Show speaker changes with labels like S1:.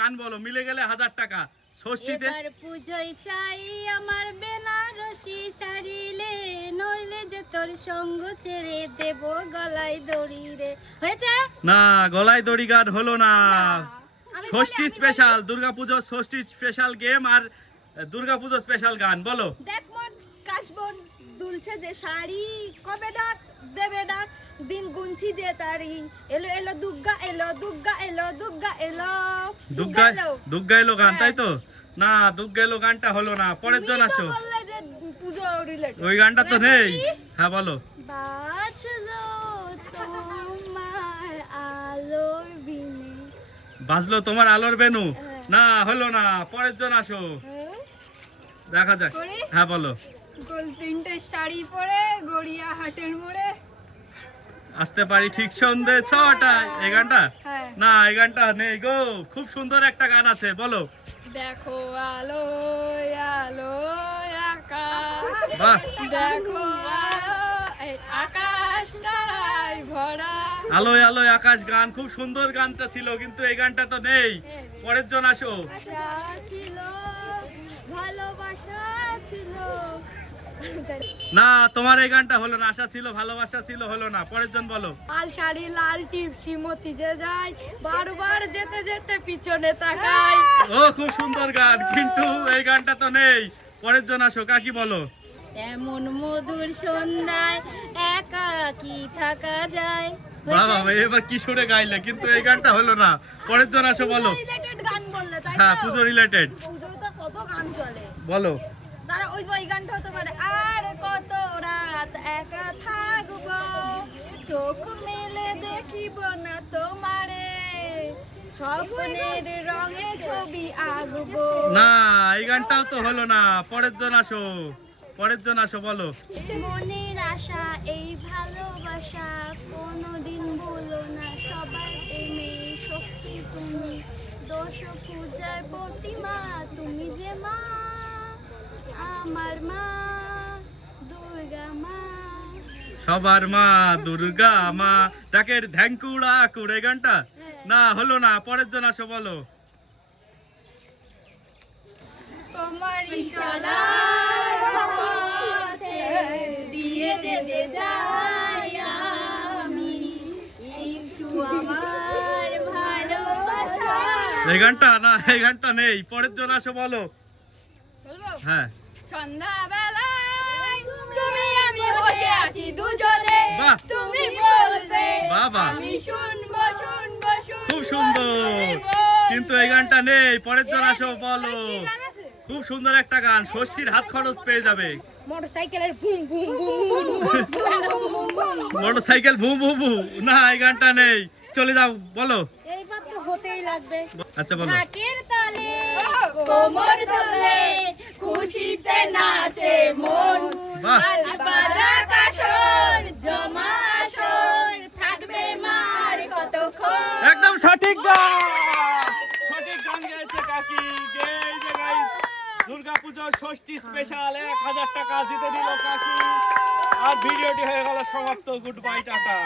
S1: গান বলো মিলে গেলে হাজার টাকা। ষষ্ঠীতে
S2: এবার পুজোয় চাই আমার বেনারসি শাড়িলে নইলে যে তোর সঙ্গ ছেড়ে দেব গলায় দড়ি রে। হয়েছে?
S1: না গলায় দড়ি গান হলো না। Shashthi special Durga Puja Shashthi special game আর দুর্গাপুজো স্পেশাল গান বলো।
S2: দেখ মন কাশবন দুলছে যে শাড়ি কবে ডাক দেবে ডাক? দিন গুনছি যে তারি। এলো এলো দুর্গা এলো দুর্গা এলো দুর্গা এলো।
S1: দুর্গা
S2: এলো
S1: গান
S2: হ্যাঁ।
S1: তাই তো? না দুর্গা এলো গানটা হলো না। পরের জন আসো। ওই গানটা তো নেই। হ্যাঁ বলো।
S2: বাজলো তোমার আলোর বিনে।
S1: বাজলো তোমার আলোর বেনু। না হলো না। পরের জন আসো। দেখা যাক। হ্যাঁ বলো।
S3: গোল প্রিন্টের শাড়ি পরে গড়িয়া হাটের মোড়ে
S1: আসতে পারি ঠিক সন্ধে ছটায়। এই গানটা?
S3: হ্যাঁ।
S1: না এই গানটা নেই গো। খুব সুন্দর একটা গান আছে বলো।
S3: দেখো আলো আলো আকাশ।
S1: বাহ।
S3: দেখো আলো আকাশ তারায় ভরা।
S1: আলোয় আলোয় আকাশ গান খুব সুন্দর গানটা ছিল কিন্তু এই গানটা তো নেই। পরের জন আসো।
S3: ছিল ভালোবাসা ছিল
S1: না তোমার এই গানটা হলো না আশা ছিল ভালোবাসা ছিল হলো না। পরের জন বলো।
S3: লাল শাড়ি লাল টিপ শ্রীমতী যে যায় বারবার যেতে যেতে পিছনে তাকাই।
S1: ও খুব সুন্দর গান কিন্তু এই গানটা তো নেই। পরের জন আসো কাকি বলো।
S2: এমন মধুর সন্ধ্যায় একা কি থাকা যায়?
S1: বাবা এবার কি সুরে গাইলে কিন্তু এই গানটা হলো না। পরের জন আসো বলো। হ্যাঁ পুজো রিলেটেড
S2: পুজোতে কত গান চলে।
S1: বলো।
S2: তারা ওই ওই গানটা হতে পারে আর কত রাত একা থাকব চোখ মেলে দেখিব না তোমারে। স্বপ্নের রঙে ছবি আঁকবো।
S1: না এই গানটাও তো হলো না। পরের জন আসো। পরের জন আসো বলো।
S3: মনের আশা এই ভালোবাসা কোনোদিন বলো না। সবার প্রেমে শক্তি তুমি। দোষ পূজার প্রতিমা তুমি যে মা আমার মা।
S1: সবার মা দুর্গা মা ডাকের ধ্যাঙ্কুড়া কুড়ে গানটা না হলো না পরের জন আসো বলো।
S3: তোমারই
S2: চলার দিয়ে যেতে যাই আমি। একটু আমার ভালোবাসা।
S1: এই গানটা না এই গানটা নেই পরের জন আসো বলো।
S3: বলব?
S1: হ্যাঁ।
S3: সন্ধ্যাবেলায় শুনব
S1: খুব সুন্দর কিন্তু এই গানটা নেই পরের জন আসো বলো খুব সুন্দর একটা গান ষষ্ঠীর হাত খরচ পেয়ে যাবে
S2: মোটরসাইকেলের boom boom boom
S1: motorcycle ভু ভু ভু না এই গানটা নেই চলে যাও বলো
S2: এইবার তো হতেই লাগবে
S1: আচ্ছা বলো
S2: ঢাকের তালে কোমর দোলে খুশিতে নাচে মন
S1: বাহ একদম সঠিক গান সঠিক গান গেয়েছে কাকি। এই যে গাইস দুর্গাপূজার ষষ্ঠী স্পেশাল এক হাজার টাকা জিতে দিল কাকি। আর ভিডিওটি হয়ে গেল সমাপ্ত। Good bye tata.